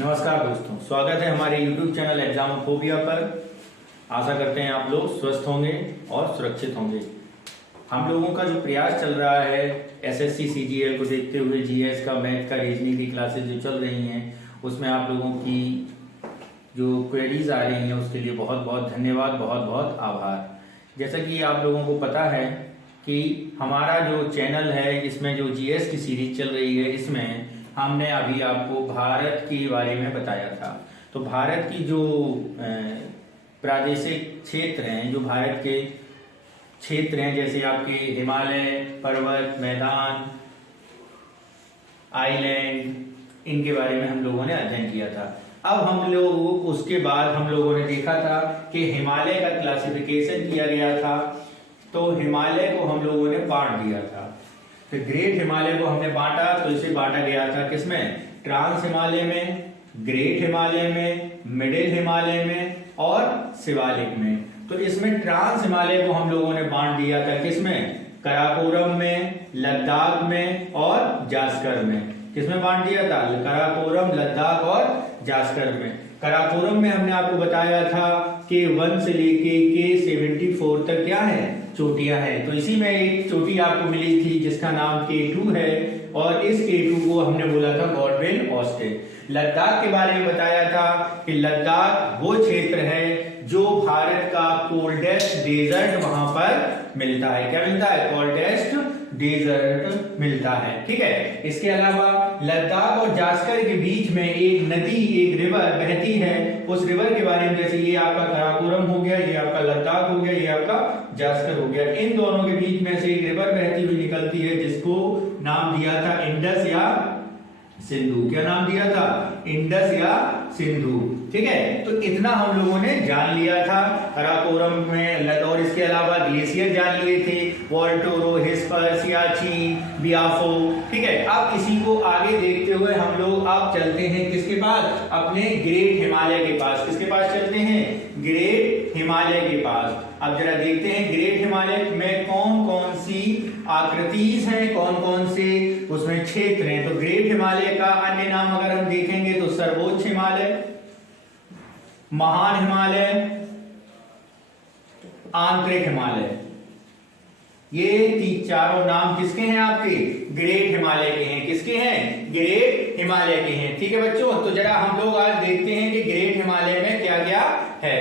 नमस्कार दोस्तों, स्वागत है हमारे YouTube चैनल एग्जामोफोबिया पर। आशा करते हैं आप लोग स्वस्थ होंगे और सुरक्षित होंगे। हम लोगों का जो प्रयास चल रहा है एसएससी सीजीएल को देखते हुए, जीएस का, मैथ का, रीजनिंग की क्लासेस जो चल रही हैं, उसमें आप लोगों की जो क्वेरीज आ रही हैं उसके लिए बहुत बहुत धन्यवाद, बहुत बहुत आभार। जैसा कि आप लोगों को पता है कि हमारा जो चैनल है, इसमें जो जीएस की सीरीज चल रही है, इसमें हमने अभी आपको भारत के बारे में बताया था। तो भारत की जो प्रादेशिक क्षेत्र हैं, जो भारत के क्षेत्र हैं, जैसे आपके हिमालय, पर्वत, मैदान, आइलैंड, इनके बारे में हम लोगों ने अध्ययन किया था। अब हम लोग उसके बाद हम लोगों ने देखा था कि हिमालय का क्लासिफिकेशन किया गया था। तो हिमालय को हम लोगों ने बांट दिया था। फिर ग्रेट हिमालय को हमने बांटा, तो इसे बांटा गया था किसमें? ट्रांस हिमालय में, ग्रेट हिमालय में, मिडिल हिमालय में और शिवालिक में। तो इसमें ट्रांस हिमालय को हम लोगों ने बांट दिया था किसमें? कराकोरम में, लद्दाख में और जास्कर में। किसमें बांट दिया था? कराकोरम, लद्दाख और जास्कर में। कराकोरम में हमने आपको बताया था कि 1 से लेके K74 तक क्या है? चोटियां हैं। तो इसी में एक चोटी आपको मिली थी जिसका नाम K2 है, और इस K2 को हमने बोला था गॉडविन ऑस्टेन। लद्दाख के बारे में बताया था कि लद्दाख वो क्षेत्र है जो भारत का कोल्डेस्ट डेजर्ट वहां पर मिलता है। क्या मिलता है? कोल्डेस्ट डेजर्ट मिलता है। ठीक है। इसके अलावा लद्दाख और जास्कर के बीच में एक नदी, एक रिवर बहती है। उस रिवर के बारे में, जैसे ये आपका कराकोरम हो गया, ये आपका लद्दाख हो गया, ये आपका जास्कर हो गया, इन दोनों के बीच में से एक रिवर बहती हुई निकलती है जिसको नाम दिया था इंडस या सिंधु। क्या नाम दिया था? इंडस या सिंधु। ठीक है। तो इतना हम लोगों ने जान लिया था कराकोरम में। और इसके अलावा ग्लेशियर जान लिए थे, वॉल्टोरो, हिस्पर, सियाचिन, बियाफो। ठीक है। अब इसी को आगे देखते हुए हम लोग अब चलते हैं किसके पास? अपने ग्रेट हिमालय के पास। किसके पास चलते हैं? ग्रेट हिमालय के पास। अब जरा देखते हैं ग्रेट हिमालय में कौन कौन सी आकृतिज हैं, कौन कौन से उसमें क्षेत्र हैं। तो ग्रेट हिमालय का अन्य नाम अगर हम देखेंगे तो सर्वोच्च हिमालय, महान हिमालय, आंतरिक हिमालय, ये चारों नाम किसके हैं? आपके ग्रेट हिमालय के हैं। किसके हैं? ग्रेट हिमालय के हैं। ठीक है बच्चों। तो जरा हम लोग आज देखते हैं कि ग्रेट हिमालय में क्या क्या है।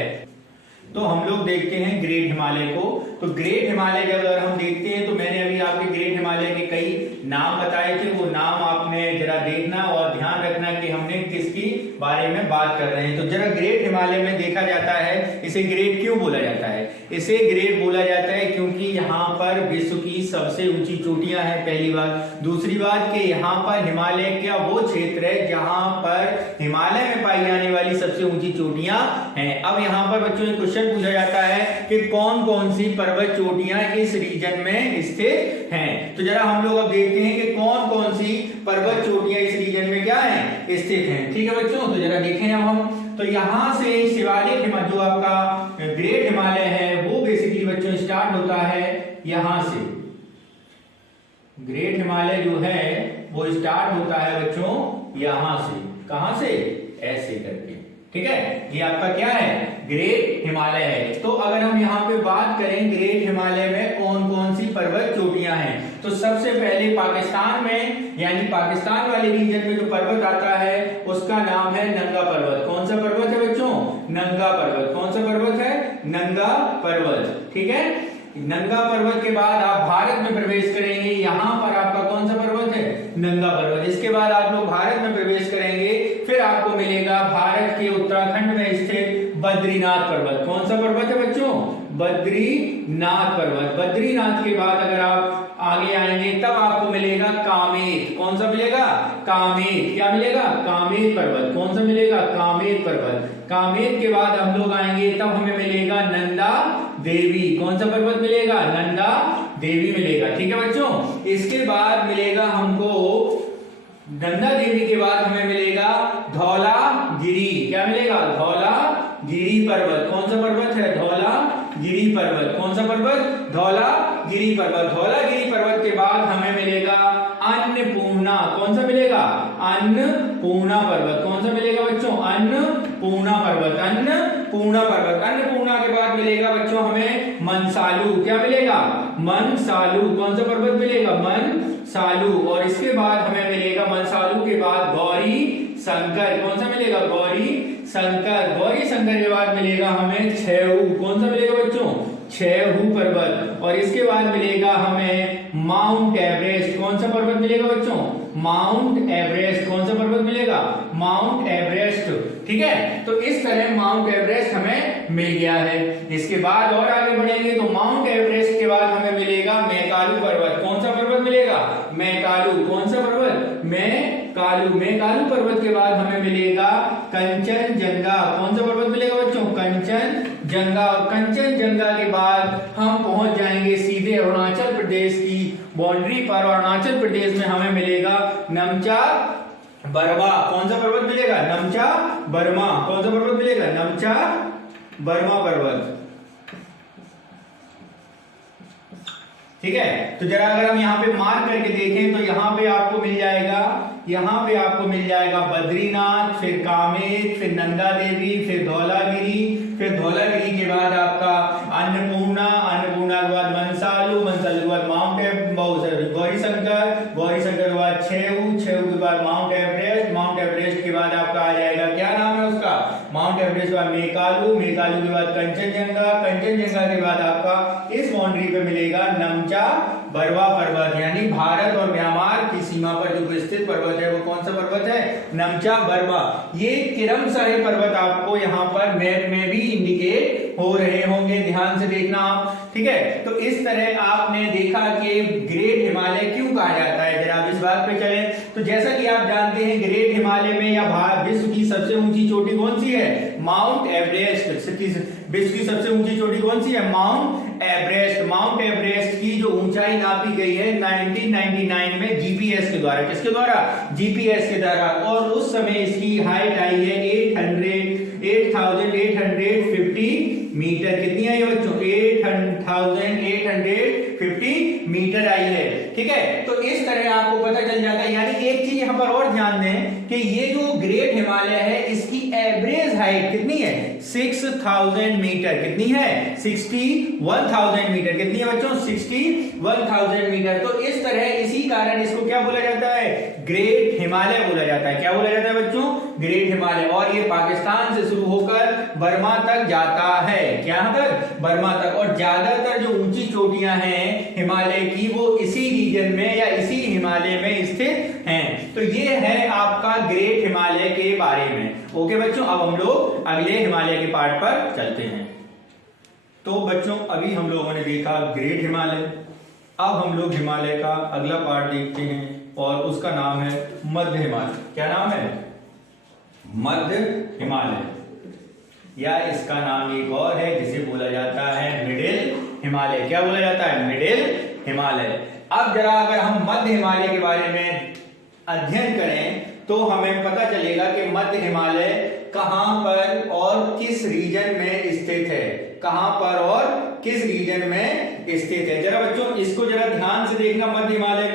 तो हम लोग देखते हैं ग्रेट हिमालय को। तो ग्रेट हिमालय जब अगर हम देखते हैं तो मैंने अभी आपके ग्रेट हिमालय के कई नाम बताए थे। वो नाम आपने जरा देखना और ध्यान रखना कि हमने किसकी बारे में बात कर रहे हैं। तो जरा ग्रेट हिमालय में देखा जाता है, इसे ग्रेट क्यों बोला जाता है? इसे ग्रेट बोला जाता है क्योंकि यहाँ पर विश्व की सबसे ऊंची चोटियां हैं, पहली बात। दूसरी बात कि यहाँ पर हिमालय का वो क्षेत्र है जहां पर हिमालय में पाई जाने वाली सबसे ऊंची चोटियां हैं। अब यहाँ पर बच्चों एक क्वेश्चन पूछा जाता है कि कौन कौन सी पर्वत चोटियां इस रीजन में स्थित हैं। तो जरा हम लोग अब देखते हैं कि कौन कौन सी पर्वत चोटियां इस रीजन में क्या है? स्थित हैं। ठीक है बच्चों। तो जरा देखें अब हम। तो यहाँ से शिवालिक हिमालय, जो आपका ग्रेट हिमालय है, वो बेसिकली बच्चों स्टार्ट होता है यहां से। ग्रेट हिमालय जो है वो स्टार्ट होता है बच्चों यहां से। कहां से? ऐसे करके। ठीक है। ये आपका क्या है? ग्रेट हिमालय है। तो अगर हम यहाँ पे बात करें ग्रेट हिमालय में कौन कौन सी पर्वत चोटियां हैं, तो सबसे पहले पाकिस्तान में, यानी पाकिस्तान वाले रीजन में जो पर्वत आता है उसका नाम है नंगा पर्वत। कौन सा पर्वत है बच्चों? नंगा पर्वत। कौन सा पर्वत है? नंगा पर्वत। ठीक है। नंगा पर्वत के बाद आप भारत में प्रवेश करेंगे, यहां पर आपका कौन सा पर्वत है? नंगा पर्वत। इसके बाद आप लोग भारत में प्रवेश करेंगे, फिर आपको मिलेगा भारत के उत्तराखंड में स्थित बद्रीनाथ पर्वत। कौन सा पर्वत है बच्चों? बद्रीनाथ पर्वत। बद्रीनाथ के बाद अगर आप आगे आएंगे तब आपको मिलेगा कामेत। कौन सा मिलेगा? कामेत। क्या मिलेगा? कामेत पर्वत। कौन सा मिलेगा? कामेत पर्वत। कामेत के बाद हम लोग आएंगे तब हमें मिलेगा नंदा देवी। कौन सा पर्वत मिलेगा? नंदा देवी मिलेगा। ठीक है बच्चों। इसके बाद मिलेगा हमको, नंदा देवी के बाद हमें मिलेगा धौलागिरी। क्या मिलेगा? धौलागिरी पर्वत। कौन सा पर्वत है? धौलागिरी पर्वत। कौन सा पर्वत? धौलागिरी पर्वत। धौलागिरी पर्वत के बाद हमें मिलेगा अन्नपूर्णा, कौन सा मिलेगा? अन्नपूर्णा पर्वत। कौन सा मिलेगा बच्चों? अन्नपूर्णा पर्वत। अन्नपूर्णा पर्वत। अन्नपूर्णा के बाद मिलेगा बच्चों हमें मनसालू। क्या मिलेगा? मनसालू। कौन सा पर्वत मिलेगा? मनसालू। और इसके बाद हमें मिलेगा मनसालू के बाद गौरी शंकर। कौन सा मिलेगा? गौरी शंकर। गौरी शंकर के बाद मिलेगा हमें छेऊ। कौन सा मिलेगा बच्चों? छेऊ पर्वत। और इसके बाद मिलेगा हमें माउंट एवरेस्ट। कौन सा पर्वत मिलेगा बच्चों? Mount Everest. कौन सा पर्वत मिलेगा? Mount Everest. ठीक है, तो इस तरह माउंट एवरेस्ट हमें मिल गया है। इसके बाद और आगे बढ़ेंगे तो माउंट एवरेस्ट के बाद हमें मिलेगा मैकालू पर्वत। कौन सा पर्वत मिलेगा? मैकालू। कौन सा पर्वत? मैकालू। मैकालू पर्वत के बाद हमें मिलेगा कंचनजंगा। कौन सा पर्वत मिलेगा बच्चों? कंचनजंगा। कंचनजंगा के बाद हम पहुंच जाएंगे सीधे अरुणाचल प्रदेश की बाउंड्री पर। अरुणाचल प्रदेश में हमें मिलेगा नमचा बर्मा। कौन सा पर्वत मिलेगा? नमचा बर्मा। कौन सा पर्वत मिलेगा? नमचा बर्मा पर्वत। ठीक है, तो जरा अगर हम यहाँ पे मार्क करके देखें तो यहाँ पे आपको मिल जाएगा बद्रीनाथ, फिर कामेत, फिर नंदा देवी, फिर धौलागिरी, फिर धौलागिरी के बाद आपका अन्नपूर्णा, अन्नपूर्णा के बाद मनसालू, मनसालू के बाद गौरी शंकर के बाद छेऊ के बाद माउंट एवरेस्ट के बाद आपका आ जाएगा, क्या नाम है उसका? माउंट एवरेस्ट के बाद मेकालू के बाद कंचनजंगा के बाद आपका इस बाउंड्री पे मिलेगा नमचा बरवा पर्वत। यानी भारत और म्यांमार की सीमा पर जो स्थित पर्वत है वो कौन सा पर्वत है? नमचा बरवा। ये किरमसाई पर्वत आपको यहाँ पर मैप में भी इंडिकेट हो रहे होंगे, ध्यान से देखना आप। ठीक है, तो इस तरह आपने देखा कि ग्रेट हिमालय क्यों कहा जाता है। जरा इस बात पे चलें तो जैसा कि आप जानते हैं ग्रेट हिमालय में या विश्व की सबसे ऊंची चोटी कौन सी है? Mount Everest. विश्व की सबसे ऊंची चोटी कौन सी है? Mount Everest. माउंट एवरेस्ट की जो ऊंचाई नापी गई है 1999 में जीपीएस के द्वारा। किसके द्वारा? जीपीएस के द्वारा। और उस समय इसकी हाइट आई है 8850 मीटर। कितनी आई है बच्चों? 8850 मीटर आई है। ठीक है, तो इस तरह आपको पता चल जाता है। यानी एक चीज यहाँ पर और ध्यान दें कि ये जो ग्रेट हिमालय है इसकी एवरेज हाइट कितनी है? 6000 मीटर। कितनी है? 61,000 मीटर। कितनी है बच्चों? 61,000 मीटर। तो इस तरह इसी कारण इसको क्या बोला जाता है? ग्रेट हिमालय बोला जाता है। क्या बोला जाता है बच्चों? ग्रेट हिमालय। और ये पाकिस्तान से शुरू होकर बर्मा तक जाता है। क्या तक? बर्मा तक। और ज्यादातर जो ऊंची चोटियां हैं हिमालय की वो इसी रीजन में या इसी हिमालय में स्थित हैं। तो ये है आपका ग्रेट हिमालय के बारे में। ओके बच्चों, अब हम लोग अगले हिमालय के पार्ट पर चलते हैं। तो बच्चों अभी हम लोगों ने देखा ग्रेट हिमालय। अब हम लोग हिमालय का अगला पार्ट देखते हैं और उसका नाम है मध्य हिमालय। क्या नाम है? मध्य हिमालय, या इसका नाम एक और है जिसे बोला जाता है मिडिल हिमालय। क्या बोला जाता है? मिडिल हिमालय। अब जरा अगर हम मध्य हिमालय के बारे में अध्ययन करें तो हमें पता चलेगा कि मध्य हिमालय कहां पर और किस रीजन में स्थित है। कहां पर और किस रीजन में स्थित है? जरा बच्चों इसको जरा ध्यान से देखना। मध्य हिमालय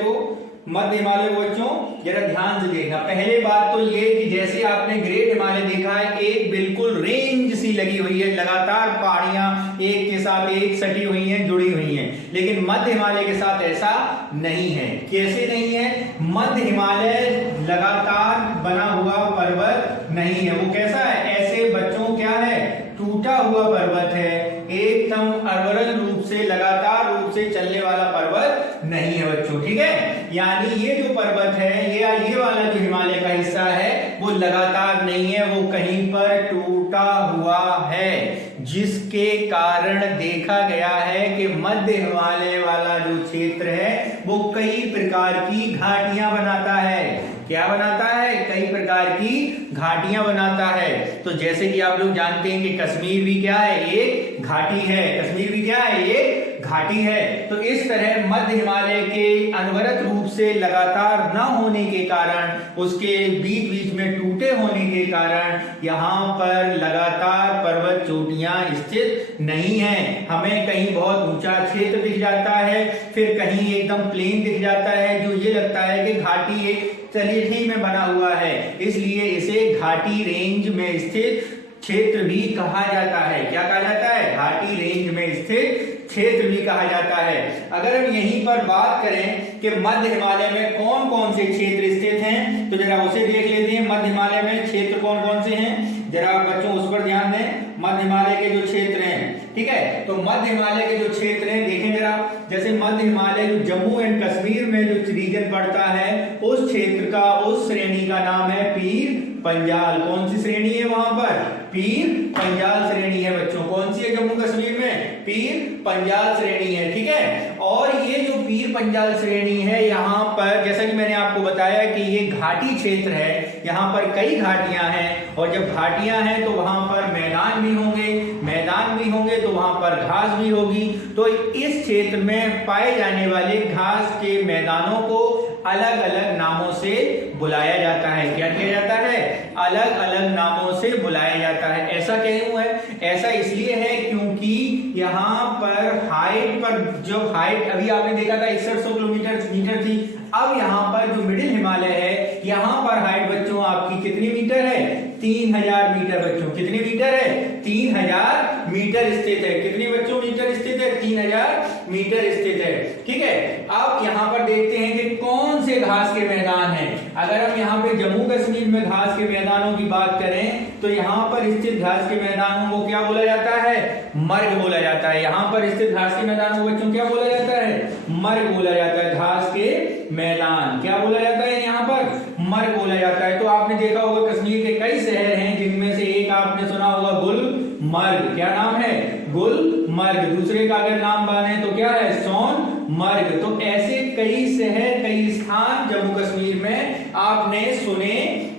को बच्चों जरा ध्यान से देखना। पहले बात तो ये कि जैसे आपने ग्रेट हिमालय देखा है एक बिल्कुल रेंज सी लगी हुई है, लगातार पहाड़ियां एक के साथ एक सटी हुई हैं, जुड़ी हुई हैं। लेकिन मध्य हिमालय के साथ ऐसा नहीं है। कैसे नहीं है? मध्य हिमालय लगातार बना हुआ पर्वत नहीं है। वो कैसा है? ऐसे बच्चों क्या है? टूटा हुआ पर्वत है, एकदम अविरल रूप से लगातार रूप से चलने वाला पर्वत नहीं है बच्चों। ठीक है, यानी ये जो पर्वत है ये वाला जो हिमालय का हिस्सा है वो लगातार नहीं है, वो कहीं पर टूटा हुआ है, जिसके कारण देखा गया है कि मध्य हिमालय वाला जो क्षेत्र है वो कई प्रकार की घाटियां बनाता है। क्या बनाता है? कई प्रकार की घाटियां बनाता है। तो जैसे कि आप लोग जानते हैं कि कश्मीर भी क्या है? एक घाटी है। कश्मीर भी क्या है? एक घाटी है। तो इस तरह मध्य हिमालय के अनवरत रूप से लगातार न होने के कारण, उसके बीच बीच में टूटे होने के कारण यहाँ पर लगातार पर्वत चोटियां स्थित नहीं है। हमें कहीं बहुत ऊंचा क्षेत्र दिख जाता है, फिर कहीं एकदम प्लेन दिख जाता है, जो ये लगता है कि घाटी एक तलहटी में बना हुआ है, इसलिए इसे घाटी रेंज में स्थित क्षेत्र भी कहा जाता है। क्या कहा जाता है? घाटी रेंज में स्थित क्षेत्र भी कहा जाता है। अगर हम यहीं पर बात करें कि मध्य हिमालय में कौन कौन से क्षेत्र स्थित हैं, तो जरा उसे देख लेते हैं। मध्य हिमालय में क्षेत्र कौन कौन से हैं, जरा बच्चों उस पर ध्यान दें। मध्य हिमालय के जो क्षेत्र हैं, ठीक है, तो मध्य हिमालय के जो क्षेत्र हैं देखें जरा, जैसे मध्य हिमालय जो जम्मू एंड कश्मीर में जो रीजन पड़ता है, उस क्षेत्र का, उस श्रेणी का नाम है पीर पंजाल। कौन सी श्रेणी है वहां पर? पीर पंजाल श्रेणी है बच्चों। कौन सी है जम्मू कश्मीर में? पीर पंजाल श्रेणी है, ठीक है। और ये जो पीर पंजाल श्रेणी है, यहाँ पर जैसा कि मैंने आपको बताया कि ये घाटी क्षेत्र है, यहाँ पर कई घाटियां हैं, और जब घाटियां हैं तो वहां पर मैदान भी होंगे, मैदान भी होंगे तो वहां पर घास भी होगी। तो इस क्षेत्र में पाए जाने वाले घास के मैदानों को अलग अलग नामों से बुलाया जाता है। क्या किया जाता है? अलग अलग नामों से बुलाया जाता है। ऐसा क्यों है? ऐसा इसलिए है क्योंकि यहाँ पर हाइट पर, जो हाइट अभी आपने देखा था 6100 किलोमीटर थी, अब यहाँ पर जो मिडिल हिमालय है, यहाँ पर हाइट बच्चों आपकी कितनी मीटर है? 3000 मीटर बच्चों। कितनी मीटर है? 3000 मीटर स्थित है। कितनी बच्चों मीटर स्थित है? 3000 मीटर स्थित है, ठीक है। अब यहाँ पर देखते हैं कि कौन से घास के मैदान हैं। अगर हम यहाँ पे जम्मू कश्मीर में घास के मैदानों की बात करें, तो यहाँ पर स्थित घास के मैदानों को क्या बोला जाता है? मर्ग बोला जाता है। यहाँ पर स्थित घास के मैदानों को बच्चों क्या बोला जाता है? मर्ग बोला जाता है। घास के मैदान क्या बोला जाता है? यहाँ पर मर्ग बोला जाता है। तो आपने देखा होगा कश्मीर के कई शहर हैं, जिनमें से एक आपने सुना होगा गुलमर्ग। क्या नाम है? गुलमर्ग। दूसरे का अगर नाम माने तो क्या है? सोनमर्ग। तो ऐसे कई शहर, कई स्थान जम्मू कश्मीर में आपने सुने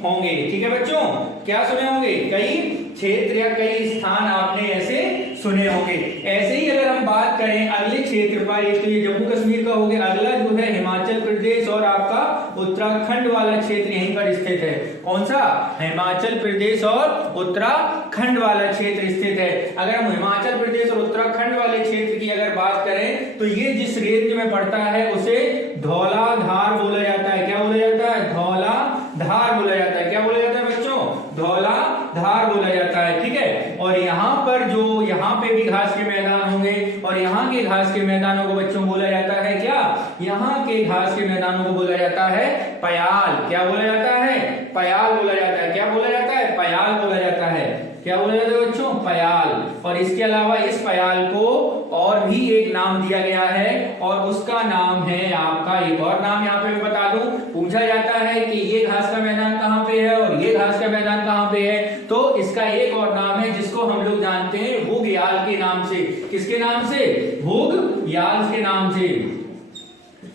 होंगे, ठीक है बच्चों। क्या सुने होंगे? कई क्षेत्र या कई स्थान आपने ऐसे सुने होंगे। ऐसे ही अगर हम बात करें अगले क्षेत्र पर, एक तो ये जम्मू कश्मीर का हो गया, अगला जो है हिमाचल प्रदेश और आपका उत्तराखंड वाला क्षेत्र यहीं पर स्थित है। कौन सा? हिमाचल प्रदेश और उत्तराखंड वाला क्षेत्र स्थित है। अगर हम हिमाचल प्रदेश और उत्तराखंड वाले क्षेत्र की अगर बात करें, तो ये जिस रेंज में पड़ता है उसे धौलाधार बोला जाता है। क्या बोला जाता है? धौलाधार बोला जाता है। क्या बोला जाता है बच्चों? धौलाधार बोला जाता है, ठीक है। और यहाँ पर जो, यहाँ पे भी घास के मैदान होंगे, और यहाँ के घास के मैदानों को बच्चों बोला जाता है क्या? यहाँ के घास के मैदानों को बोला जाता है पयाल। क्या बोला जाता है? पयाल बोला जाता है। क्या बोला जाता है? पयाल बोला जाता है। क्या बोला जाता है बच्चों? पयाल। और इसके अलावा इस पयाल को और भी एक नाम दिया गया है, और उसका नाम है आपका, एक और नाम यहाँ पे मैं बता दूं, पूछा जाता है कि ये घास का मैदान कहाँ पे है और ये घास का मैदान कहाँ पे है, तो इसका एक और नाम है जिसको हम लोग जानते हैं बुग्याल के नाम से। किसके नाम से? बुग्याल के नाम से।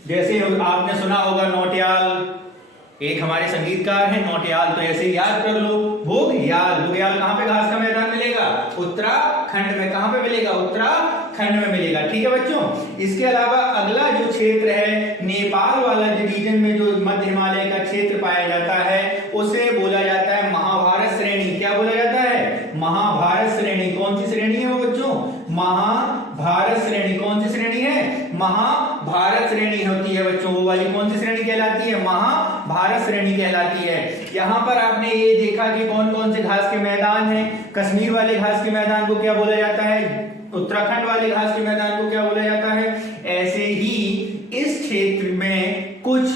जैसे आपने सुना होगा नौटियाल, एक हमारे संगीतकार हैं नौटियाल, तो ऐसे याद कर लो बुग्याल। बुग्याल कहाँ पे घास का मैदान मिलेगा? उत्तराखंड में। कहाँ पे मिलेगा? उत्तराखंड में मिलेगा, ठीक है बच्चों। इसके अलावा अगला जो क्षेत्र है, नेपाल वाला जो रीजन में जो मध्य हिमालय का क्षेत्र पाया जाता है, उसे बोला जाता है महाभारत श्रेणी। क्या बोला जाता है? महाभारत श्रेणी। कौन सी श्रेणी है वो बच्चों? महाभारत श्रेणी। कौन सी श्रेणी है? महाभारत श्रेणी होती है बच्चों। वो वाली कौन सी श्रेणी कहलाती है? महाभारत श्रेणी कहलाती है। यहाँ पर आपने ये देखा कि कौन कौन से घास के मैदान हैं। कश्मीर वाले घास के मैदान को क्या बोला जाता है? उत्तराखंड वाले घास के मैदान को क्या बोला जाता है? ऐसे ही इस क्षेत्र में कुछ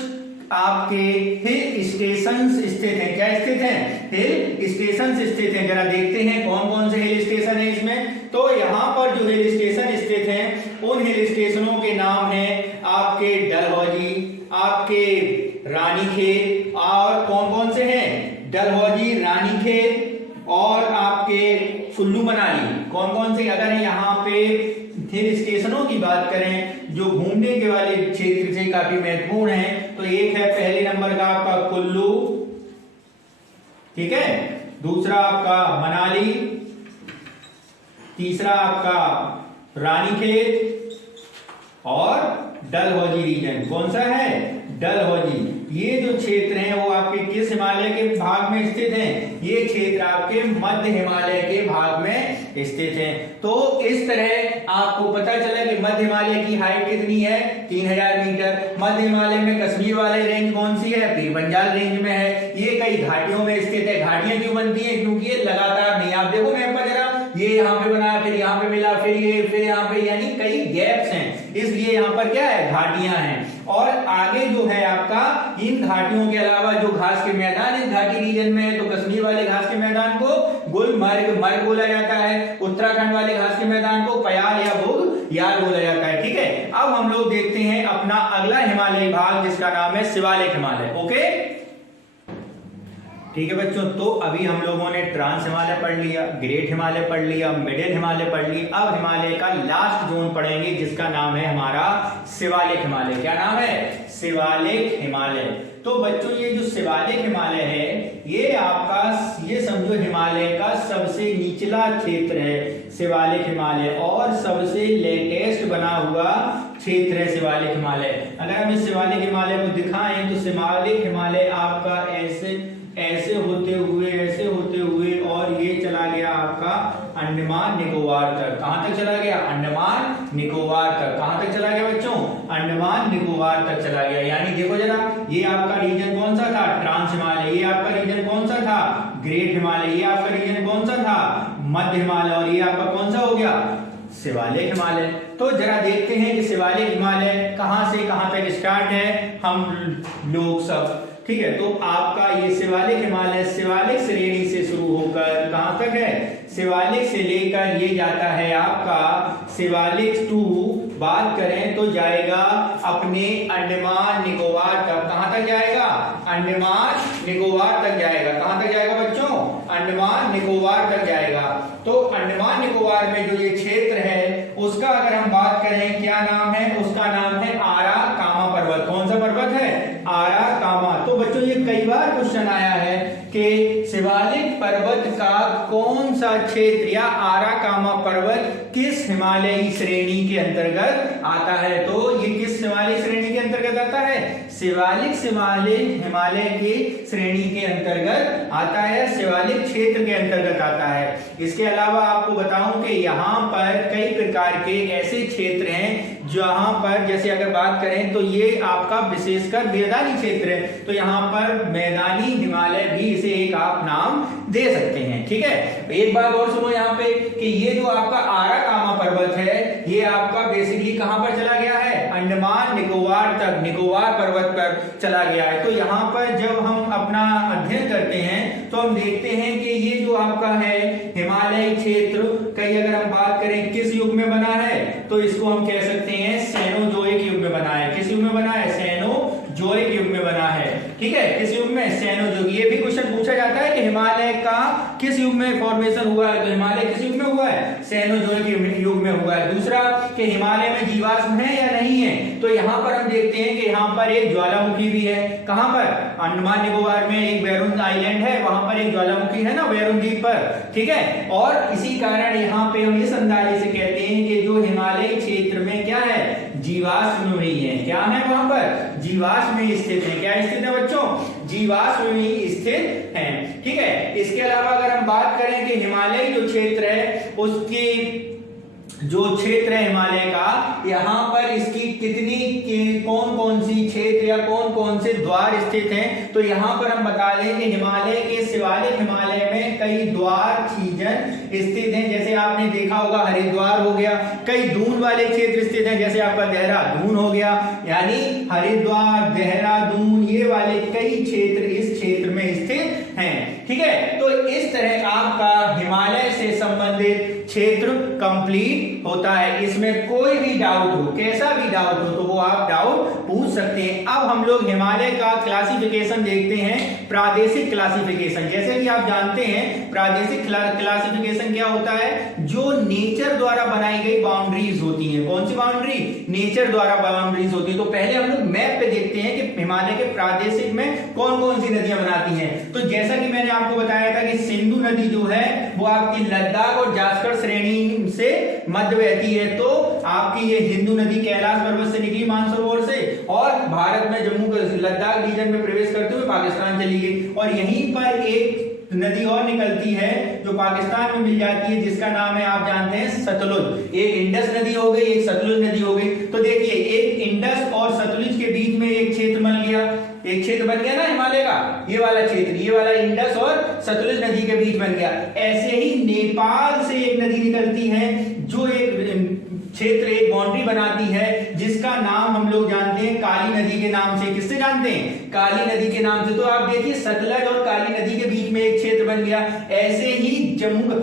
आपके हिल स्टेशन स्थित हैं। क्या स्थित हैं? हिल स्टेशन स्थित हैं। जरा देखते हैं कौन कौन से हिल स्टेशन है इसमें। तो यहाँ पर जो हिल स्टेशन स्थित हैं, उन हिल स्टेशनों के नाम हैं आपके डलहौजी, आपके रानीखेत, और कौन कौन से हैं? डलहौजी, रानीखेत और आपके कुल्लू मनाली। कौन कौन से? अगर यहाँ पे हिल स्टेशनों की बात करें जो घूमने के वाले क्षेत्र से काफी महत्वपूर्ण है, तो एक है पहले नंबर का आपका कुल्लू, ठीक है, दूसरा आपका मनाली, तीसरा आपका रानीखेत, और डलहौजी रीजन। कौन सा है? डलहौजी। ये जो क्षेत्र हैं वो आपके किस हिमालय के भाग में स्थित हैं? ये क्षेत्र आपके मध्य हिमालय के भाग में स्थित हैं। तो इस तरह आपको पता चला कि मध्य हिमालय की हाइट कितनी है? 3000 मीटर। मध्य हिमालय में कश्मीर वाली रेंज कौन सी है? पीर पंजाल रेंज में है। ये कई घाटियों में स्थित है। घाटियां क्यों बनती हैं? क्योंकि ये लगातार नहीं, आप देखो मैप पर जरा, ये यहाँ पे बना, फिर यहाँ पे मिला, फिर ये, फिर यहाँ पे, यानी कई गैप्स हैं, इसलिए यहाँ पर क्या है? घाटियां हैं। और आगे जो है आपका, इन घाटियों के अलावा जो घास के मैदान इस घाटी रीजन में है, तो कश्मीर वाले घास के मैदान को गुलमर्ग मर्ग बोला जाता है, उत्तराखंड वाले घास के मैदान को पयाल या बुग्याल बोला जाता है। ठीक है, अब हम लोग देखते हैं अपना अगला हिमालयी भाग जिसका नाम है शिवालिक हिमालय। ओके, ठीक है बच्चों, तो अभी हम लोगों ने ट्रांस हिमालय पढ़ लिया, ग्रेट हिमालय पढ़ लिया, मिडिल हिमालय पढ़ लिया। अब हिमालय का लास्ट जोन पढ़ेंगे जिसका नाम है हमारा शिवालिक हिमालय। क्या नाम है? शिवालिक हिमालय। तो बच्चों ये जो शिवालिक हिमालय है, ये आपका, ये समझो हिमालय का सबसे निचला क्षेत्र है शिवालिक हिमालय, और सबसे लेटेस्ट बना हुआ क्षेत्र है शिवालिक हिमालय। अगर हम इस शिवालिक हिमालय को दिखाएं तो शिवालिक हिमालय आपका ऐसे होते हुए और ये चला गया आपका अंडमान निकोबार तक। कहां तक चला गया? अंडमान निकोबार तक। कहां तक चला गया बच्चों? अंडमान निकोबार तक चला गया। यानी देखो जरा, ये आपका रीजन कौन सा था? ट्रांस हिमालय। ये आपका रीजन कौन सा था? ग्रेट हिमालय। ये आपका रीजन कौन सा था? मध्य हिमालय। और ये आपका कौन सा हो गया? शिवालिक हिमालय। तो जरा देखते हैं कि शिवालिक हिमालय कहां से कहां तक स्टार्ट है हम लोग सब। ठीक है, तो आपका ये शिवालिक हिमालय शिवालिक श्रेणी से शुरू होकर कहां तक है? शिवालिक से लेकर ये जाता है आपका शिवालिक 2, बात करें तो जाएगा अपने अंडमान निकोबार तक। कहां तक जाएगा? अंडमान निकोबार तक जाएगा। कहां तक जाएगा बच्चों? अंडमान निकोबार तक जाएगा। तो अंडमान निकोबार में जो ये क्षेत्र है उसका अगर हम बात करें, क्या नाम है? उसका नाम है आरा कामा पर्वत। कौन सा पर्वत है? आरा कामा। तो बच्चों ये कई बार क्वेश्चन आया है कि शिवालिक पर्वत का कौन सा क्षेत्र या आरा कामा पर्वत किस हिमालयी श्रेणी के अंतर्गत आता है? तो ये किस हिमालय श्रेणी के अंतर्गत आता है? शिवालिक हिमालय के श्रेणी के अंतर्गत आता है, शिवालिक क्षेत्र के अंतर्गत आता है। इसके अलावा आपको बताऊं कि यहाँ पर कई प्रकार के ऐसे क्षेत्र हैं जहां पर, जैसे अगर बात करें तो ये आपका विशेषकर मैदानी क्षेत्र है, तो यहाँ पर मैदानी हिमालय भी इसे एक आप नाम दे सकते हैं। ठीक है, एक बात और सुनो यहाँ पे कि ये जो आपका आरा कामा पर्वत है, ये आपका बेसिकली कहां पर चला गया है? अंडमान निकोबार तक, निकोबार पर्वत पर चला गया है। तो यहाँ पर जब हम अपना अध्ययन करते हैं तो हम देखते हैं कि ये जो आपका है हिमालय क्षेत्र, कई अगर हम बात करें किस युग में बना है, तो इसको हम कह सकते हैं सेनोजोइक युग में बना है। किस युग में बना है? सेनोजोइक युग में बना है। ठीक है, किस युग में? सेनोजोइक। ये भी क्वेश्चन पूछा जाता है कि हिमालय का किस युग में फॉर्मेशन हुआ है, तो हिमालय किस युग में हुआ है? सेनोजोइक युग में हुआ है। दूसरा कि हिमालय में जीवाश्म है या नहीं है, तो यहाँ पर हम देखते हैं कि यहाँ पर एक ज्वालामुखी भी है। कहां पर? अंडमान निकोबार में एक बैरून आइलैंड है, वहां पर एक ज्वालामुखी है ना, बैरून द्वीप पर। ठीक है, और इसी कारण यहाँ पे हम इस अंदाजे से कहते हैं कि जो हिमालय क्षेत्र में क्या है? जीवाश्म भी है। क्या है वहां पर? जीवाश्म में स्थित है। क्या स्थित है बच्चों? जीवाश्म में स्थित है। ठीक है, इसके अलावा अगर हम बात करें कि हिमालय जो क्षेत्र है उसकी जो क्षेत्र है हिमालय का, यहाँ पर इसकी कितनी कौन कौन सी क्षेत्र या कौन कौन से द्वार स्थित हैं, तो यहाँ पर हम बता दें कि हिमालय के शिवालिक हिमालय में कई द्वार चीजन स्थित हैं। जैसे आपने देखा होगा हरिद्वार हो गया, कई दून वाले क्षेत्र स्थित हैं, जैसे आपका देहरादून हो गया, यानी हरिद्वार, देहरादून, ये वाले कई क्षेत्र इस क्षेत्र में स्थित हैं। ठीक है, तो इस तरह आपका हिमालय से संबंधित क्षेत्र कंप्लीट होता है। इसमें कोई भी डाउट हो, कैसा भी डाउट हो, तो वो आप डाउट पूछ सकते हैं। अब हम लोग हिमालय का क्लासिफिकेशन देखते हैं, प्रादेशिक क्लासिफिकेशन। जैसे कि आप जानते हैं प्रादेशिक क्लासिफिकेशन क्या होता है? जो नेचर द्वारा बनाई गई बाउंड्रीज होती हैं। कौन सी बाउंड्री? नेचर द्वारा बाउंड्रीज होती है। तो पहले हम लोग मैप पे देखते हैं कि हिमालय के प्रादेशिक में कौन कौन सी नदियां बनाती हैं। तो जैसा कि मैंने आपको बताया था कि सिंधु नदी जो है वो आपकी लद्दाख और जास्कर श्रेणी से मध्य बहती है, तो आपकी ये हिंदू नदी कैलाश पर्वत से निकली मानसरोवर से और भारत में जम्मू लद्दाख रीजन में प्रवेश करते हुए पाकिस्तान चली गई। और यहीं पर एक नदी और निकलती है जो पाकिस्तान में मिल जाती है, जिसका नाम है आप जानते हैं सतलुज। एक इंडस नदी हो गई, एक सतलुज नदी हो गई। तो देखिए एक इंडस और सतलुज के बीच में एक क्षेत्र बन गया, एक क्षेत्र बन गया ना हिमालय का, ये वाला क्षेत्र, ये वाला इंडस और सतलुज नदी के बीच बन गया। ऐसे ही नेपाल से एक नदी निकलती है जो एक क्षेत्र, एक बाउंड्री बनाती है, जिसका नाम हम लोग जानते हैं काली नदी के नाम से। किससे जानते हैं? काली नदी के नाम से। तो आप देखिए सतलज और काली नदी के बीच में एक क्षेत्र बन गया। ऐसे ही जम्मू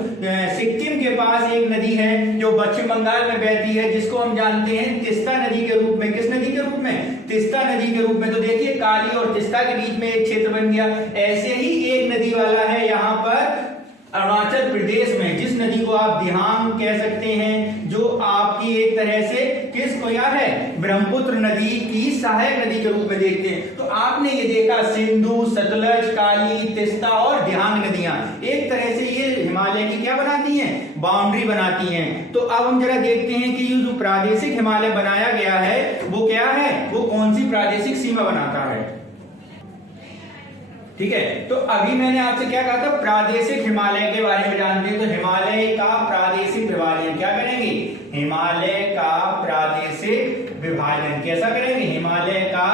सिक्किम के पास एक नदी है जो पश्चिम बंगाल में बहती है, जिसको हम जानते हैं तिस्ता नदी के रूप में। किस नदी के रूप में? तिस्ता नदी के रूप में। तो देखिए काली और तिस्ता के बीच में एक क्षेत्र बन गया। ऐसे ही एक नदी वाला है यहाँ पर अरुणाचल प्रदेश में, जिस नदी को आप दिहांग कह सकते हैं, जो आपकी एक तरह से किसको याद है? ब्रह्मपुत्र नदी की सहायक नदी के रूप में देखते हैं। तो आपने ये देखा सिंधु, सतलज, काली, तिस्ता और दिहांग नदियां एक तरह से ये हिमालय की क्या बनाती हैं? बाउंड्री बनाती हैं। तो अब हम जरा देखते हैं कि ये जो प्रादेशिक हिमालय बनाया गया है वो क्या है, वो कौन सी प्रादेशिक सीमा बनाता है। ठीक है, तो अभी मैंने आपसे क्या कहा था? प्रादेशिक हिमालय के बारे में जानते हैं। तो हिमालय का प्रादेशिक विभाजन क्या करेंगे? हिमालय का प्रादेशिक विभाजन कैसा करेंगे? हिमालय का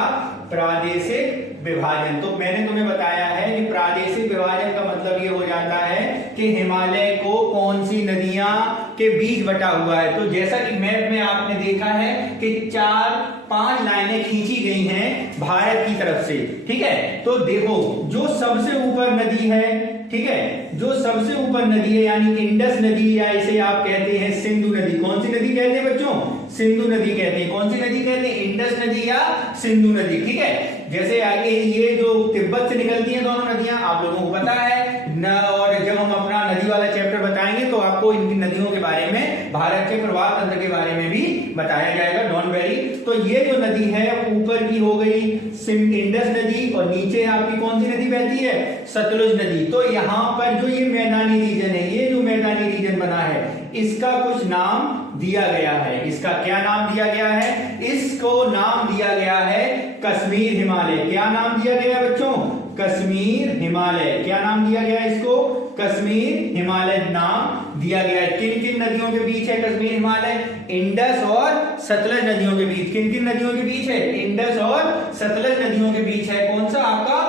प्रादेशिक विभाजन। तो मैंने तुम्हें बताया है कि प्रादेशिक विभाजन का मतलब ये हो जाता है कि हिमालय को कौन सी नदियां के बीच बटा हुआ है। तो जैसा कि मैप में आपने देखा है कि 4-5 लाइनें खींची गई हैं भारत की तरफ से। ठीक है, तो देखो जो सबसे ऊपर नदी है, ठीक है, जो सबसे ऊपर नदी है यानी इंडस नदी, या इसे आप कहते हैं सिंधु नदी। कौन सी नदी कहते हैं बच्चों? सिंधु नदी कहते हैं। कौन सी नदी कहते हैं? इंडस नदी या सिंधु नदी। ठीक है, जैसे आगे ये जो तिब्बत से निकलती हैं दोनों नदियां, आप लोगों को पता है न, और जब हम अपना नदी वाला चैप्टर बताएंगे तो आपको इनकी नदियों के बारे में, भारत के प्रवाह तंत्र के बारे में भी बताया जाएगा, डोंट वरी। तो ये जो नदी है ऊपर की हो गई इंडस नदी और नीचे आपकी कौन सी नदी बहती है? सतलुज नदी। तो यहाँ पर जो ये मैदानी रीजन है, ये जो मैदानी रीजन बना है, इसका कुछ नाम दिया गया है। इसका क्या नाम दिया गया है? इसको नाम दिया गया है कश्मीर हिमालय। क्या नाम दिया गया बच्चों? कश्मीर हिमालय। क्या नाम दिया गया इसको? कश्मीर हिमालय नाम दिया गया है। किन किन नदियों के बीच है कश्मीर हिमालय? इंडस और सतलज नदियों के बीच। किन किन नदियों के बीच है? इंडस और सतलज नदियों के बीच है। कौन सा? आपका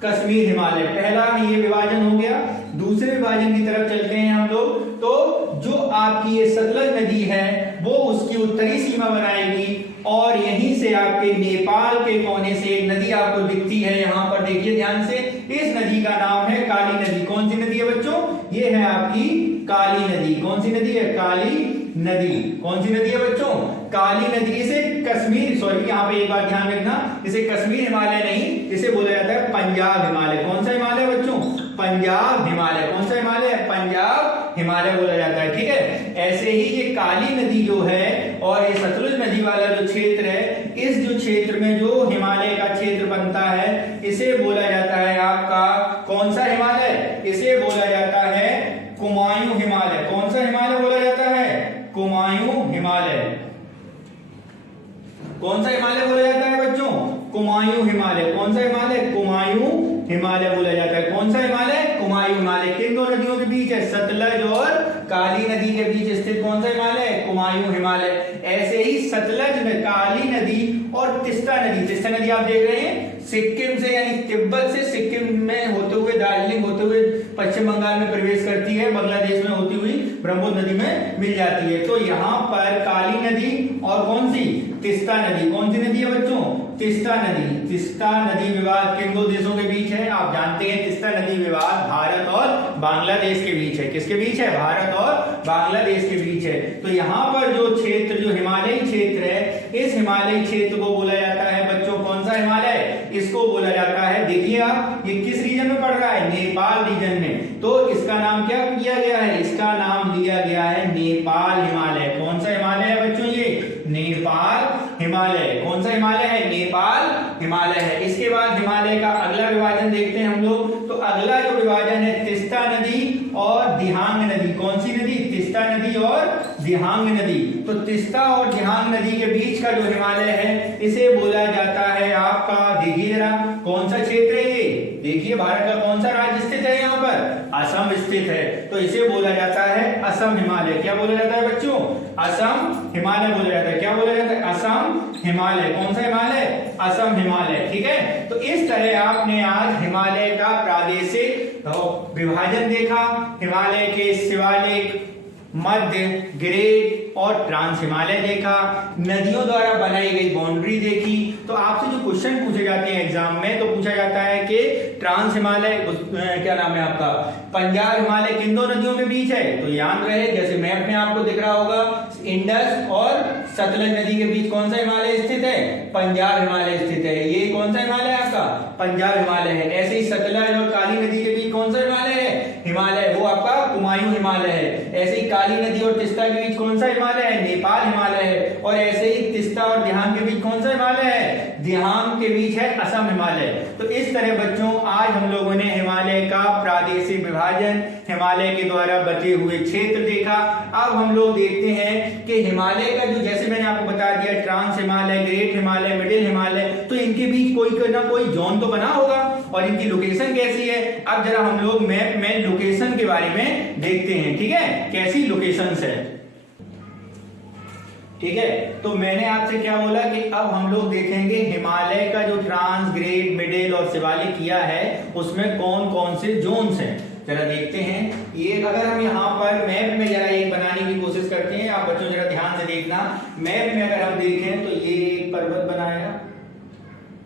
कश्मीर हिमालय। पहला ये विभाजन हो गया। दूसरे विभाजन की तरफ चलते हैं हम लोग। तो जो आपकी ये सतलज नदी है वो उसकी उत्तरी सीमा बनाएगी और यहीं से आपके नेपाल के कोने से एक नदी आपको दिखती है। यहाँ पर देखिए ध्यान से, इस नदी का नाम है काली नदी। कौन सी नदी है बच्चों? ये है आपकी काली नदी। कौन सी नदी है? काली नदी। कौन सी नदी है बच्चों? काली नदी। इसे कश्मीर, सॉरी यहाँ पे एक बात ध्यान रखना, इसे कश्मीर हिमालय नहीं, इसे बोला जाता है पंजाब हिमालय। कौन सा हिमालय बच्चों? पंजाब हिमालय। कौन सा हिमालय? पंजाब हिमालय बोला जाता है। ठीक है, ऐसे ही ये काली नदी जो है और ये सतलुज नदी वाला जो क्षेत्र है, इस जो क्षेत्र में जो हिमालय का क्षेत्र बनता है, इसे बोला जाता है आपका कौन सा हिमालय? इसे बोला जाता है कुमायूं हिमालय। कौन सा हिमालय बोला जाता है? कुमायूं हिमालय। कौन सा हिमालय बोला जाता है बच्चों? कुमायूं हिमालय। कौन सा हिमालय? कुमायूं हिमालय बोला जाता है। कौन सा हिमालय? कुमायूं हिमालय। किन दो नदियों के बीच है? सतलज और काली नदी के बीच स्थित कौन सा हिमालय? कुमायूं हिमालय। ऐसे ही सतलज में काली नदी और तिस्ता नदी, तिस्ता नदी आप देख रहे हैं सिक्किम से यानी तिब्बत से सिक्किम में होते हुए, दार्जिलिंग होते हुए पश्चिम बंगाल में प्रवेश करती है, बांग्लादेश में होती हुई ब्रह्मपुत्र नदी में मिल जाती है। तो यहाँ पर काली नदी और कौन सी? तिस्ता नदी। कौन सी नदी है बच्चों? तिस्ता नदी। तिस्ता नदी विवाद किन दो देशों के बीच है? आप जानते हैं तिस्ता नदी विवाद भारत और बांग्लादेश के बीच है। किसके बीच है? भारत और बांग्लादेश के बीच है। तो यहाँ पर जो क्षेत्र, जो हिमालयी क्षेत्र है, इस हिमालयी क्षेत्र को बोला जाता है बच्चों कौन सा हिमालय? इसको बोला जाता है, देखिए आप ये किस रीजन में पड़ रहा है? नेपाल रीजन में। तो इसका नाम क्या किया गया है? इसका नाम दिया गया है नेपाल हिमालय। कौन सा हिमालय है बच्चों? ये नेपाल हिमालय। कौन सा हिमालय है? नेपाल हिमालय है। इसके बाद हिमालय का अगला विभाजन देखते हैं हम लोग। तो अगला जो विभाजन है तिस्ता नदी और दिहांग नदी। कौन सी नदी? तिस्ता नदी और दिहांग नदी। तो तीस्ता और दिहांग नदी के बीच का जो हिमालय है इसे बोला जाता है आपका, देखिए जरा कौन सा क्षेत्र है ये, देखिए भारत का कौन सा राज्य स्थित है यहाँ पर, असम स्थित है। तो इसे बोला जाता है असम हिमालय। क्या बोला जाता है बच्चों, असम हिमालय बोला जाता है। क्या बोला जाता है, असम हिमालय। कौन सा हिमालय, असम हिमालय। ठीक है, तो इस तरह आपने आज हिमालय का प्रादेशिक विभाजन देखा, हिमालय के शिवालिक, मध्य, ग्रेट और ट्रांस हिमालय देखा, नदियों द्वारा बनाई गई बाउंड्री देखी। तो आपसे जो क्वेश्चन पूछे जाते हैं एग्जाम में, तो पूछा जाता है कि ट्रांस हिमालय क्या नाम है आपका, पंजाब हिमालय किन दो नदियों के बीच है। तो याद रहे, जैसे मैप में आपको दिख रहा होगा, इंडस और सतलज नदी के बीच कौन सा हिमालय स्थित है, पंजाब हिमालय स्थित है। ये कौन सा हिमालय है आपका, पंजाब हिमालय है। ऐसे ही सतलज और काली नदी के बीच कौन सा हिमालय है, हिमालय, वो आपका कुमायूं हिमालय है। ऐसे ही काली नदी और तीस्ता के बीच कौन सा हिमालय है, नेपाल हिमालय है। और ऐसे ही तीस्ता और दिहांग के बीच कौन सा हिमालय है, दिहांग के बीच है असम हिमालय। तो इस तरह बच्चों आज हम लोगों ने हिमालय का प्रादेशिक विभाजन, हिमालय के द्वारा बचे हुए क्षेत्र देखा। अब हम लोग देखते हैं कि हिमालय का जो, जैसे मैंने आपको बता दिया, trans Himalaya, great Himalaya, middle Himalaya, तो इनके बीच कोई ना कोई जोन तो बना होगा और इनकी लोकेशन कैसी है। अब जरा हम लोग मैप में लोकेशन के बारे में देखते हैं। ठीक है, कैसी लोकेशंस है। ठीक है, तो मैंने आपसे क्या बोला कि अब हम लोग देखेंगे हिमालय का जो ट्रांस, ग्रेट, मिडिल और शिवालिक किया है उसमें कौन कौन से जोन्स हैं, जरा देखते हैं। ये अगर हम यहाँ पर मैप में जरा एक बनाने की कोशिश करते हैं, आप बच्चों जरा ध्यान से देखना। मैप में अगर हम देखें तो ये एक पर्वत बनाया,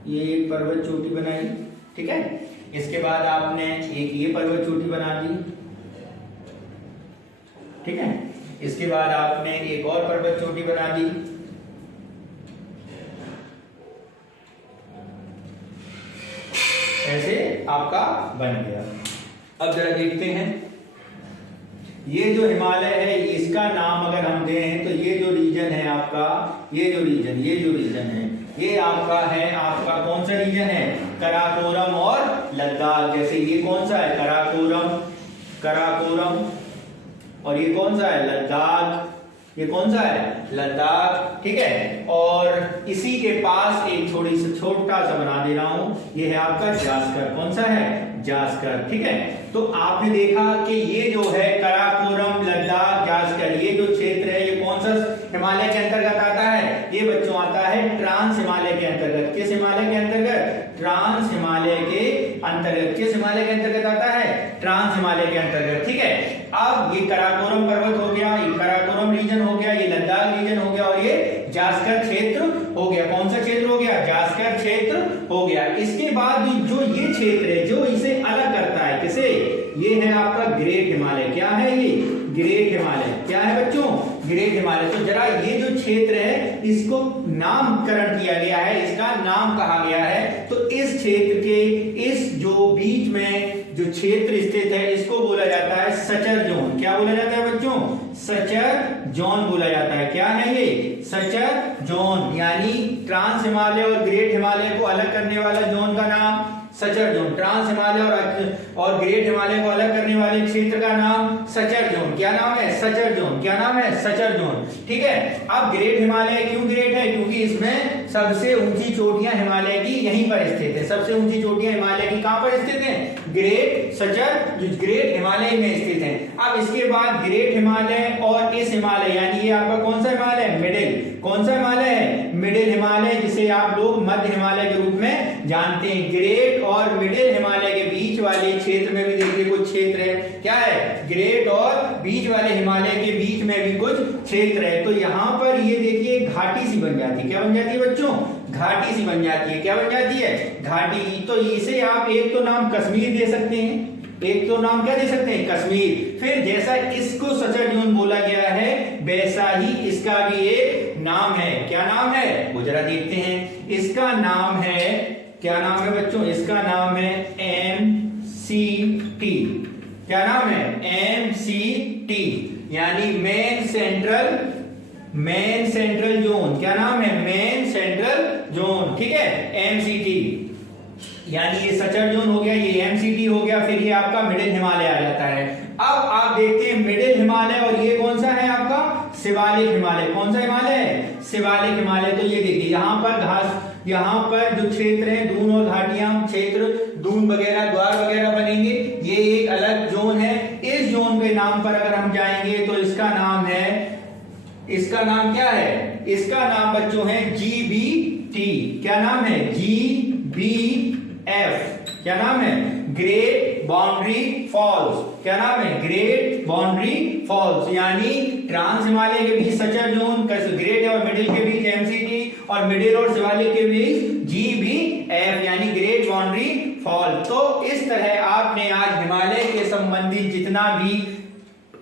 ये एक पर्वत चोटी बनाई। ठीक है, इसके बाद आपने एक ये पर्वत चोटी बना दी। ठीक है, इसके बाद आपने एक और पर्वत चोटी बना दी। ऐसे आपका बन गया। अब जरा देखते हैं, ये जो हिमालय है इसका नाम अगर हम दें तो ये जो रीजन है आपका, ये जो रीजन है ये आपका है, आपका कौन सा रीजन है, कराकोरम और लद्दाख। जैसे ये कौन सा है, कराकोरम, और ये कौन सा है, लद्दाख। ये कौन सा है, लद्दाख। ठीक है, और इसी के पास एक छोटा सा बना दे रहा हूं, ये है आपका जास्कर। कौन सा है, जास्कर। ठीक है, तो आपने देखा कि ये जो है कराकोरम, लद्दाख, जास्कर, ये जो क्षेत्र है ये कौन सा हिमालय के अंतर्गत आता है, ये बच्चों आता है ट्रांस हिमालय के अंतर्गत। किस हिमालय के अंतर्गत, ट्रांस हिमालय के अंतर्गत। किस हिमालय के अंतर्गत आता है, ट्रांस हिमालय के अंतर्गत। ठीक है, अब ये कराकोरम पर्वत हो गया, ये कराकोरम रीजन हो गया, ये लद्दाख रीजन हो गया, और ये जास्कर क्षेत्र हो गया। कौन सा क्षेत्र हो गया, जास्कर क्षेत्र हो गया। इसके बाद जो ये क्षेत्र है जो इसे अलग करता है, किसे, ये है आपका ग्रेट हिमालय। क्या है ये, ग्रेट हिमालय। क्या है बच्चों, ग्रेट हिमालय। तो जरा ये जो क्षेत्र है इसको नामकरण किया गया है, इसका नाम कहा गया है। तो इस क्षेत्र के इस जो बीच में जो क्षेत्र स्थित है इसको बोला जाता है सचर जोन। क्या बोला जाता है बच्चों, सचर जोन बोला जाता है। क्या है ये, सचर जोन, यानी ट्रांस हिमालय और ग्रेट हिमालय को अलग करने वाला जोन का नाम सचर जोन। ट्रांस हिमालय और ग्रेट हिमालय को अलग करने वाले क्षेत्र का नाम सचर जोन। क्या नाम है, सचर जोन। क्या नाम है, सचर जोन। ठीक है, अब ग्रेट हिमालय क्यों ग्रेट है, क्योंकि इसमें सबसे ऊंची चोटियां हिमालय की यहीं पर स्थित है। सबसे ऊंची चोटियां हिमालय की कहां पर स्थित है, ग्रेट, सचर, ग्रेट हिमालय में स्थित है। अब इसके बाद ग्रेट हिमालय और इस हिमालय, यानी ये आपका कौन सा हिमालय, मिडिल। कौन सा हिमालय है, मिडिल हिमालय, जिसे आप लोग मध्य हिमालय के रूप में जानते हैं। ग्रेट और मिडिल हिमालय के बीच वाले क्षेत्र में भी देखिए कुछ क्षेत्र है। क्या है, ग्रेट और बीच वाले हिमालय के बीच में भी कुछ क्षेत्र है। तो यहाँ पर ये देखिए घाटी सी बन जाती है। क्या बन जाती है बच्चों, घाटी सी बन जाती है। क्या बन जाती है, घाटी। तो इसे आप एक तो नाम कश्मीर दे सकते हैं, एक तो नाम क्या दे सकते हैं, कश्मीर। फिर जैसा इसको सचर जोन बोला गया है वैसा ही इसका भी एक नाम है। क्या नाम है, वो जरा देखते हैं। इसका नाम है, क्या नाम है बच्चों, इसका नाम है MCT। क्या नाम है, MCT, यानी मेन सेंट्रल जोन। क्या नाम है, मेन सेंट्रल जोन। ठीक है, MCT, यानी ये सचर जोन हो गया, ये MCT हो गया। फिर ये आपका मिडिल हिमालय आ जाता है। अब आप देखते हैं मिडिल हिमालय और ये कौन सा है आपका, शिवालिक हिमालय। कौन सा हिमालय है? शिवालिक हिमालय। तो ये देखिए यहाँ पर घास, यहाँ पर जो क्षेत्र है दून और घाटियां क्षेत्र, दून वगैरह द्वार वगैरह बनेंगे, ये एक अलग जोन है। इस जोन के नाम पर अगर हम जाएंगे तो इसका नाम है, इसका नाम क्या है? इसका नाम बच्चों है GBT। क्या नाम है? GBF। क्या नाम है? Great boundary falls. क्या नाम है? ग्रेट बाउंड्री फॉल्स, यानी ट्रांस हिमालय के बीच सचर जोन, ग्रेट और मिडिल के बीच MCT, और मिडिल और शिवालिक के बीच GBF यानी ग्रेट बाउंड्री फॉल। तो इस तरह आपने आज हिमालय के संबंधित जितना भी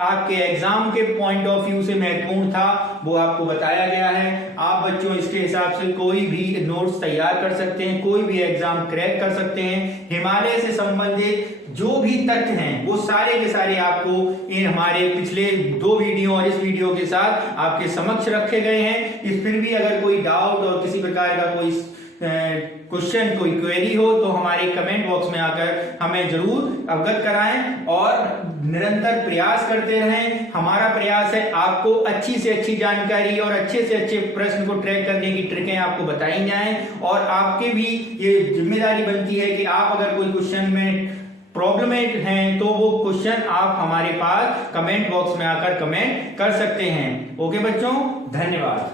आपके एग्जाम के पॉइंट ऑफ व्यू से महत्वपूर्ण था वो आपको बताया गया है। आप बच्चों इसके हिसाब से कोई भी नोट्स तैयार कर सकते हैं, कोई भी एग्जाम क्रैक कर सकते हैं। हिमालय से संबंधित जो भी तथ्य हैं वो सारे के सारे आपको इन हमारे पिछले 2 वीडियो और इस वीडियो के साथ आपके समक्ष रखे गए हैं। इस फिर भी अगर कोई डाउट और किसी प्रकार का कोई क्वेश्चन, कोई क्वेरी हो तो हमारे कमेंट बॉक्स में आकर हमें जरूर अवगत कराएं और निरंतर प्रयास करते रहें। हमारा प्रयास है आपको अच्छी से अच्छी जानकारी और अच्छे से अच्छे प्रश्न को ट्रैक करने की ट्रिकें आपको बताई जाएं, और आपके भी ये जिम्मेदारी बनती है कि आप अगर कोई क्वेश्चन में प्रॉब्लम हैं तो वो क्वेश्चन आप हमारे पास कमेंट बॉक्स में आकर कमेंट कर सकते हैं। ओके बच्चों, धन्यवाद।